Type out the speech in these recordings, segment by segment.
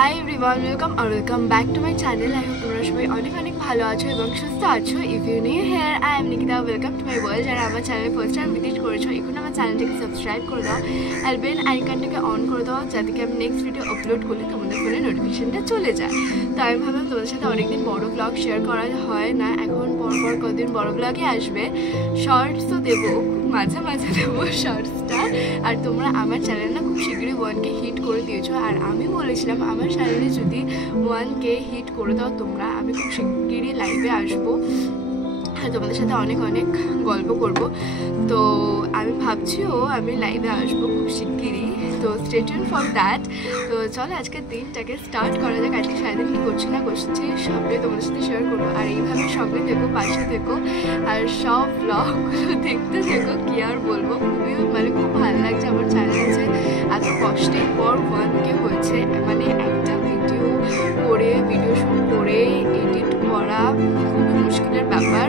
High everyone, welcome back to my channel. I hope তোমরা সবাই অনেক অনেক ভালো আছো এবং সুস্থ আছো। If you new here, I am Nikita. Welcome to my world. যারা আমার চ্যানেলে ফার্স্ট টাইম ভিজিট করেছো, এখন আমার চ্যানেলটাকে সাবস্ক্রাইব করে দাও আর বেল আইকনটাকে অন করে দাও, যাতে কি আমি নেক্সট ভিডিও আপলোড করলে তোমাদের ফোনে নোটিফিকেশনটা চলে যায়। তো আমি ভাবলাম তোমাদের সাথে অনেকদিন বড় ব্লগ শেয়ার করা হয় না, এখন পরপর কদিন বড় ব্লগে আসবে। শর্টসও দেবো, মাঝে মাঝে দেবো শর্টসটা। আর তোমরা আমার চ্যানেল না খুব শীঘ্রই 1K হিট করে দিয়েছো, আর আমি বলেছিলাম আমার চ্যানেলে যদি 1K হিট করে দাও তোমরা, আমি খুব শীঘ্রই লাইভে আসবো আর তোমাদের সাথে অনেক অনেক গল্প করব। তো আমি ভাবছিও আমি লাইভে আসবো খুব শিগগিরই, তো স্টে টিউন ফর দ্যাট। তো চলো আজকের দিনটাকে স্টার্ট করা যাক। আজকে সারাদিন কী করছি না করছি সবটাই তোমাদের সাথে শেয়ার করবো, আর এইভাবে সঙ্গে থেকো, পাশে থেকো আর সব ব্লগগুলো দেখতে থেকো। কী আর বলবো, খুবই খুব ভালো লাগছে আমার চ্যানেলে যে এত কষ্টের পর 1K হয়েছে। একটা ভিডিও করে, ভিডিও শ্যুট করে এডিট করা খুবই মুশকিলের ব্যাপার।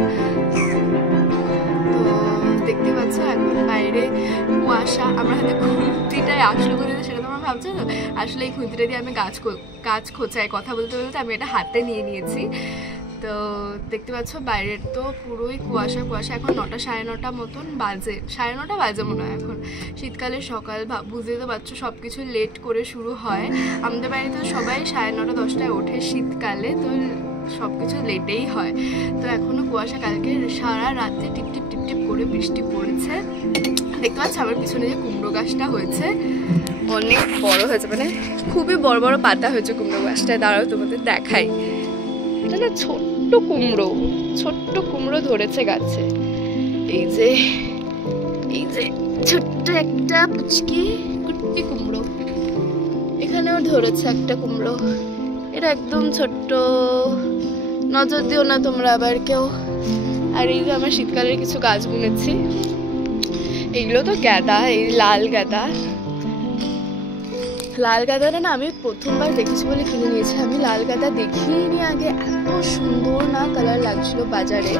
তো দেখতে পাচ্ছ এখন বাইরে কুয়াশা, আমার হাতে খুন্তিটাই আসলো করে, সেটা তোমরা ভাবছো তো। আসলে এই খুন্তিটা দিয়ে আমি গাছ খোঁচাই, কথা বলতে বলতে আমি এটা হাতে নিয়ে নিয়েছি। তো দেখতে পাচ্ছ বাইরের তো পুরোই কুয়াশা কুয়াশা। এখন 9টা 9:30 মতন বাজে, 9:30 বাজে মনে হয় এখন। শীতকালে সকাল বুঝতে তো পারছো সব কিছু লেট করে শুরু হয়। আমাদের বাড়িতে তো সবাই 9:30 10টায় ওঠে শীতকালে, তো সব কিছু লেটেই হয়। তো এখনও কুয়াশা, কালকে সারা রাতে টিপটিপ টিপটিপ করে বৃষ্টি পড়েছে। দেখতে পাচ্ছ আমার পিছনে যে কুমড়ো গাছটা হয়েছে, অনেক বড় হয়েছে, খুবই বড় বড় পাতা হয়েছে কুমড়ো গাছটায়। দাঁড়াও তোমাদের দেখাই। এটা না ছোট্ট কুমড়ো ধরেছে গাছে। এই যে ছোট্ট একটা পুচকি কুট্টি কুমড়ো, এখানেও ধরেছে একটা কুমড়ো। এটা একদম ছোট্ট, নজর দিও না তোমরা আবার কেউ। আর এই যে আমার শীতকালের কিছু গাছ বুনেছি, এইগুলো তো গাঁদা, এই লাল গাঁদাটা না আমি প্রথমবার দেখেছি বলে কিনে নিয়েছি। আমি লাল গাঁদা দেখিনি আগে, এত সুন্দর না কালার লাগছিল বাজারে,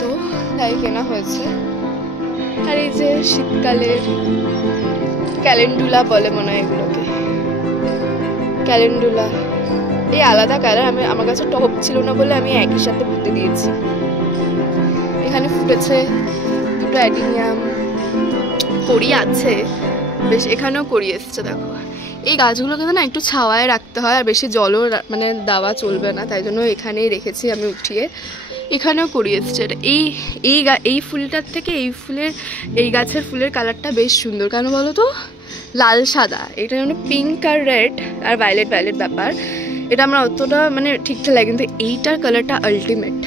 তো তাই কেনা হয়েছে। আর এই যে শীতকালের ক্যালেন্ডুলা বলে মনে হয় এগুলোকে, ক্যালেন্ডুলা। এই আলাদা কালার, আমার কাছে টপ ছিল না বলে আমি একই সাথে পুঁতে দিয়েছি। এখানে ফুটেছে দুটো অ্যাডিনিয়াম, কড়ি আছে বেশ, এখানেও কড়ি এসছে দেখো। এই গাছগুলোকে না একটু ছাওয়ায় রাখতে হয়, আর বেশি জলও দেওয়া চলবে না, তাই জন্য এখানেই রেখেছি আমি উঠিয়ে। এখানেও কড়ি এসছে। এই ফুলটার থেকে এই গাছের ফুলের কালারটা বেশ সুন্দর, কেন বলো তো, লাল সাদা। এটা পিঙ্ক আর রেড আর ভায়োলেট ব্যাপার, এটা আমরা অতটা ঠিকঠাক লাগে, কিন্তু এইটার কালারটা আলটিমেট।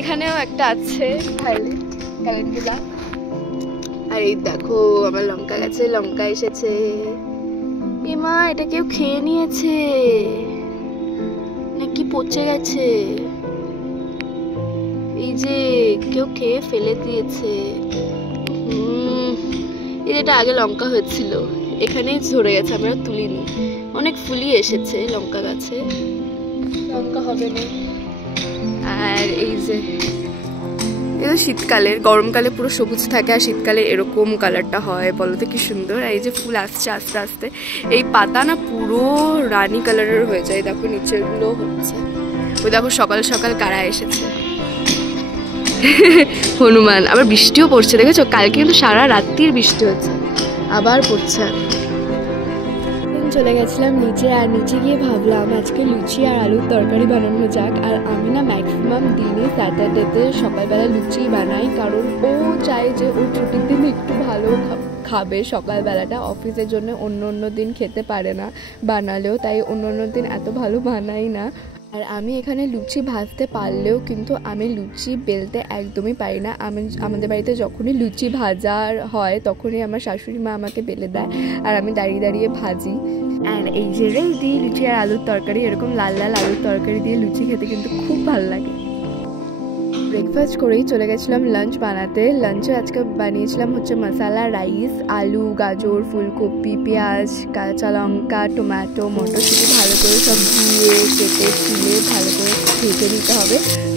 এখানেও একটা আছে ভায়োলেট ক্যালেন্ডুলা। আর এই দেখো আমার লঙ্কা গাছে লঙ্কা এসেছে। এমা, এটা কেউ খেয়ে নিয়েছে নাকি পচে গেছে? এই যে কেউ খেয়ে ফেলে দিয়েছে। এটা আগে লঙ্কা হয়েছিল, এখানেই ঝরে গেছে, আমরা তুলিনি। অনেক ফুলই এসেছে লঙ্কা গাছে, লঙ্কা হবে না। আর এই যে এটা শীতকালের, গরমকালে পুরো সবুজ থাকে আর শীতকালে এরকম কালারটা হয়, বলো তো কি সুন্দর। আর এই যে ফুল আসছে আস্তে আস্তে, এই পাতা না পুরো রানী কালারের হয়ে যায়। দেখো নিচের গুলো হচ্ছে, ওই দেখো সকাল সকাল কারা এসেছে। হনুমান। আবার বৃষ্টিও পড়ছে, দেখেছো? কালকে কিন্তু সারা রাত্রির বৃষ্টি হচ্ছে, আবার পড়ছে। চলে গেছিলাম নিচে, আর নিচে গিয়ে ভাবলাম আজকে লুচি আর আলুর তরকারি বানানো যাক। আর আমি না ম্যাক্সিমাম দিনই স্যাটারডেতে সকালবেলা লুচি বানাই, কারণ ও চায় যে ও ছুটির দিন একটু ভালো খাবে সকালবেলাটা, অফিসের জন্য অন্য দিন খেতে পারে না বানালেও, তাই অন্য দিন এত ভালো বানাই না। আর আমি এখানে লুচি ভাজতে পারলেও কিন্তু আমি লুচি বেলতে একদমই পারি না। আমাদের বাড়িতে যখনই লুচি ভাজার হয় তখনই আমার শাশুড়ি মা আমাকে বেলে দেয়, আর আমি দাঁড়িয়ে দাঁড়িয়ে ভাজি। অ্যান্ড এই যে রেডি লুচি আর আলুর তরকারি, এরকম লাল লাল আলুর তরকারি দিয়ে লুচি খেতে কিন্তু খুব ভালো লাগে। ব্রেকফাস্ট করেই চলে গেছিলাম লাঞ্চ বানাতে। লাঞ্চে আজকে বানিয়েছিলাম হচ্ছে মশালা রাইস, আলু, গাজর, ফুলকপি, পেঁয়াজ, কাঁচা লঙ্কা, টমেটো, মটরশুঁটি ভালো করে সব ধুয়ে কেটে ছিলে ভালো করে ভেজে নিতে হবে।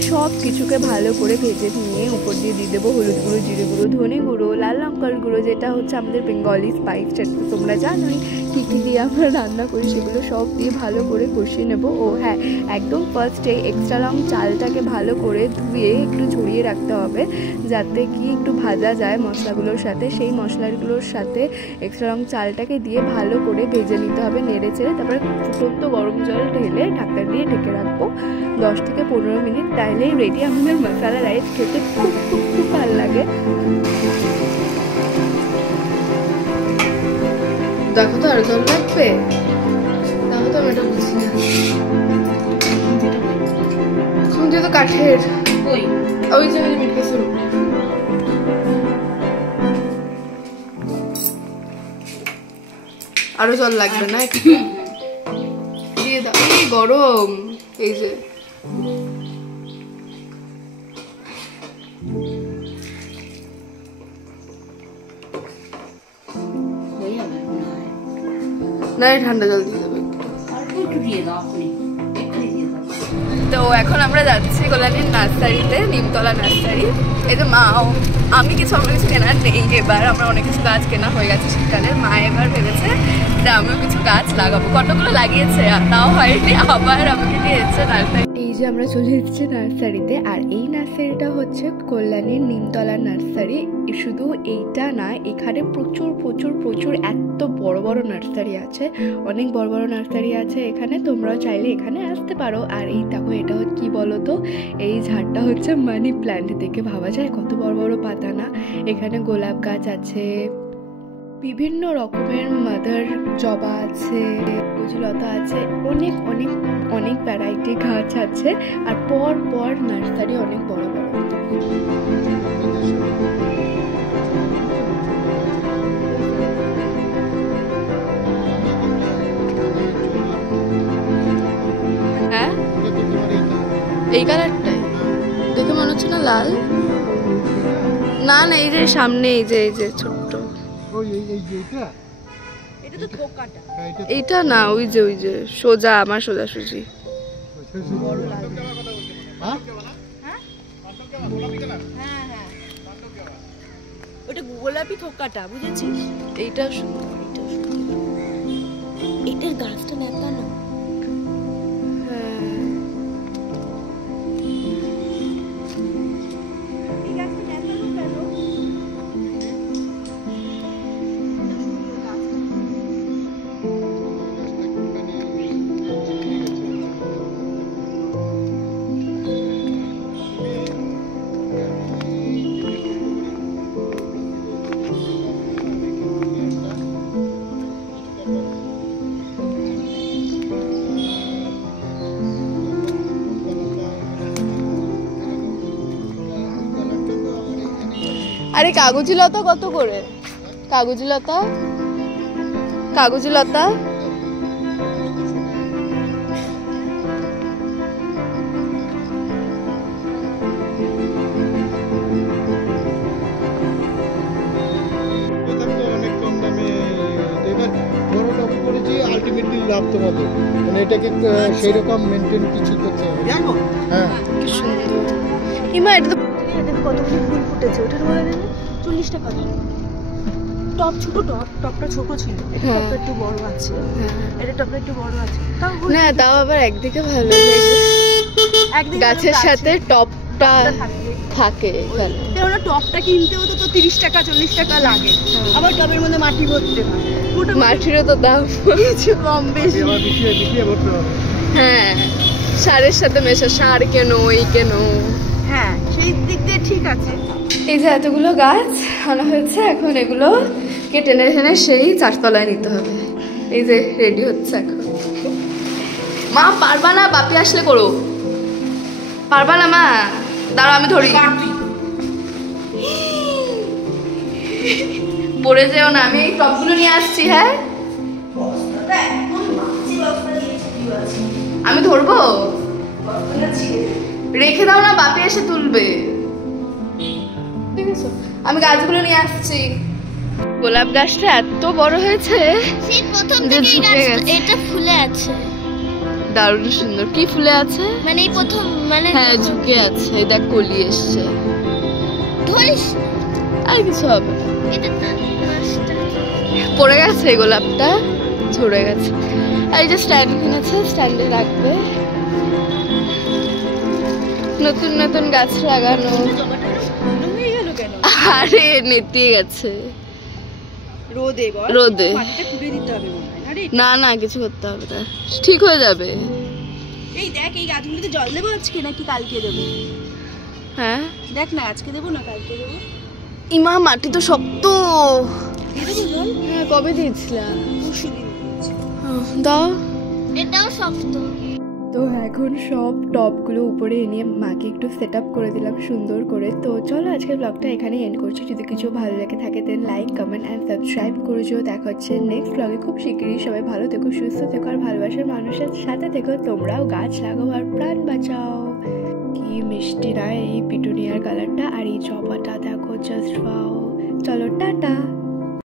সব কিছুকে ভালো করে ভেজে নিয়ে উপর দিয়ে দেবো হলুদ গুঁড়ো, জিরে গুঁড়ো, ধনে গুঁড়ো, লাল লঙ্কার গুঁড়ো, যেটা হচ্ছে আমাদের বেঙ্গলি স্পাইস, সেটা তো তোমরা জানোই। কী কী দিয়ে আমরা রান্না করি সেগুলো সব দিয়ে ভালো করে কষিয়ে নেব। ও হ্যাঁ, একদম ফার্স্টে এক্সট্রা লং চালটাকে ভালো করে ধুয়ে একটু ঝরিয়ে রাখতে হবে, যাতে কি একটু ভাজা যায় মশলাগুলোর সাথে। সেই মশলাগুলোর সাথে এক্সট্রা লং চালটাকে দিয়ে ভালো করে ভেজে নিতে হবে নেড়ে চেড়ে। তারপরে ফুটন্ত গরম জল ঢেলে ঢাকনা দিয়ে ঢেকে রাখবো 10 থেকে 15 মিনিট। তাইলেই রেডি আমাদের মশলা রাইস। খেতে খুব খুব খুব ভালো লাগে। দেখো তো আরো জল লাগবে, দেখো তো আমি এটা বুঝছি না। খুঁজে তো কাঠের ওই যে মিটকে শুরু। আরো জল লাগবে না, দিয়ে দাও। এই গরম, এই যে না, ঠান্ডা জল দিয়ে দেবে। তো এখন আমরা যাচ্ছি কল্যাণীর নার্সারিতে, নিমতলা নার্সারি। এই যে মা, আমি কিছু আমরা কিছু কেনার নেই এবার, আমরা অনেক কিছু গাছ কেনা হয়ে গেছে শীতকালে। মা এবার ভেবেছে যে আমিও কিছু গাছ লাগাবো, কতগুলো লাগিয়েছে আর তাও হয়নি, আবার আমাকে নিয়ে এসেছে নার্সারি। এই যে আমরা চলে এসেছি নার্সারিতে, আর এই নার্সারিটা হচ্ছে কল্যাণীর নিমতলা নার্সারি। শুধু এইটা না, এখানে প্রচুর প্রচুর প্রচুর এত বড় বড় নার্সারি আছে, অনেক বড় বড় নার্সারি আছে এখানে। তোমরাও চাইলে এখানে আসতে পারো। আর এই দেখো, এটা কি বলো তো, এই ঝাড়টা হচ্ছে মানি প্ল্যান্ট। দেখে ভাবা যায় কত বড় বড় পাতা না। এখানে গোলাপ গাছ আছে, বিভিন্ন রকমের মাদার জবা আছে, কুচলতা আছে, অনেক অনেক অনেক ভ্যারাইটি গাছ আছে। আর পর পর নার্সারি অনেক বড় বড়। হ্যাঁ, এই কালারটাই দেখে মনে হচ্ছে না লাল? না না, এই যে সামনে, এই যে ছোট্ট, এইটা না, ওই যে সোজা, আমার সোজা সুজি। ওটা গোলাপি থোকাটা, বুঝেছিস? এইটা সুন্দর, এটার গাছটা নেতা না। আরে কাগজি লতা কত করে? কাগজি লতা, কাগজি লতা লাভ তোমাদের, মানে এটাকে সেই রকম মেনটেন কিছু করতে হবে। হ্যাঁ, কি সুন্দর। ইমা, এটা তো কতগুলো ফুল ফুটেছে। ওটার মধ্যে 40 টাকা দাম। টপ ছোট, টপটা ছোট ছিল, টপটা একটু বড় আছে। এটা টপটা একটু বড় আছে, না তাও আবার একদিকে ভালো লাগে, গাছের সাথে টপটা থাকে। ওরা টপটা কিনতেও তো 30 টাকা 40 টাকা লাগে। আবার টবের মধ্যে মাটি ভরতে হয়, মাটিরও তো দাম কিছু কম বেশি। হ্যাঁ, সারের সাথে মেশা, সার কেন, এই কেন। হ্যাঁ, সেই দিক দিয়ে ঠিক আছে। এই যে এতগুলো গাছ আনা হয়েছে, এখন এগুলো টেনে টেনে সেই 4 তলায় নিতে হবে। এই যে রেডি হচ্ছে এখন। মা পারবা না, বাপি আসলে করো। পারবা না মা? দাঁড়া আমি ধরি। পড়ে যেও না, আমি এই টপগুলো নিয়ে আসছি। হ্যাঁ, আমি ধরবো, রেখে দাও না, বাপি এসে তুলবে। ঠিক আছে, আমি গাছগুলো নিয়ে আসছি। গোলাপ গাছটা এত বড় হয়েছে, সেই প্রথম থেকেই এটা ফুলে আছে। দারুণ সুন্দর। কি ফুলে আছে? মানে এই প্রথম, মানে হ্যাঁ ঝুঁকে আছে, দেখ কলি এসছে। ধরিস, আর কিছু হবে। এটা তো নষ্ট পড়ে গেছে গোলাপটা। ঝরে গেছে। আর এই যে স্ট্যান্ড কিনেছে, স্ট্যান্ডে রাখবে। নতুন নতুন গাছ লাগানো। হয়ে গেল কেন? আরে নেতিয়ে গেছে রোদে বল, রোদে। মাটিটা খুঁড়ে দিতে হবে মনে হয়। আরে না না কিছু করতে হবে না, ঠিক হয়ে যাবে। এই দেখ, এই গাছগুলোতে জল দেবো আজকে নাকি কালকে দেবো? হ্যাঁ দেখ না, আজকে দেবো না কালকে দেবো? ইমা মাটি তো শক্ত। দিয়ে দেবো জল? হ্যাঁ কবে দিয়েছিলাম? পরশুদিন দিয়েছি। দাও। এটাও শক্ত। তো এখন সব টপগুলো উপরে এনে মাকে একটু সেট আপ করে দিলাম সুন্দর করে। তো চলো আজকের ব্লগটা এখানে এন্ড করছি। যদি কিছু ভালো লেগে থাকে দেন লাইক কমেন্ট অ্যান্ড সাবস্ক্রাইব করেছো। দেখা হচ্ছে নেক্সট ব্লগে খুব শিগগিরই। সবাই ভালো থেকো, সুস্থ থেকো, আর ভালোবাসার মানুষের সাথে থেকো। তোমরাও গাছ লাগাও আর প্রাণ বাঁচাও। কি মিষ্টি না এই পিটুনিয়ার কালারটা, আর এই জবাটা দেখো, জাস্ট ওয়াও। চলো টাটা।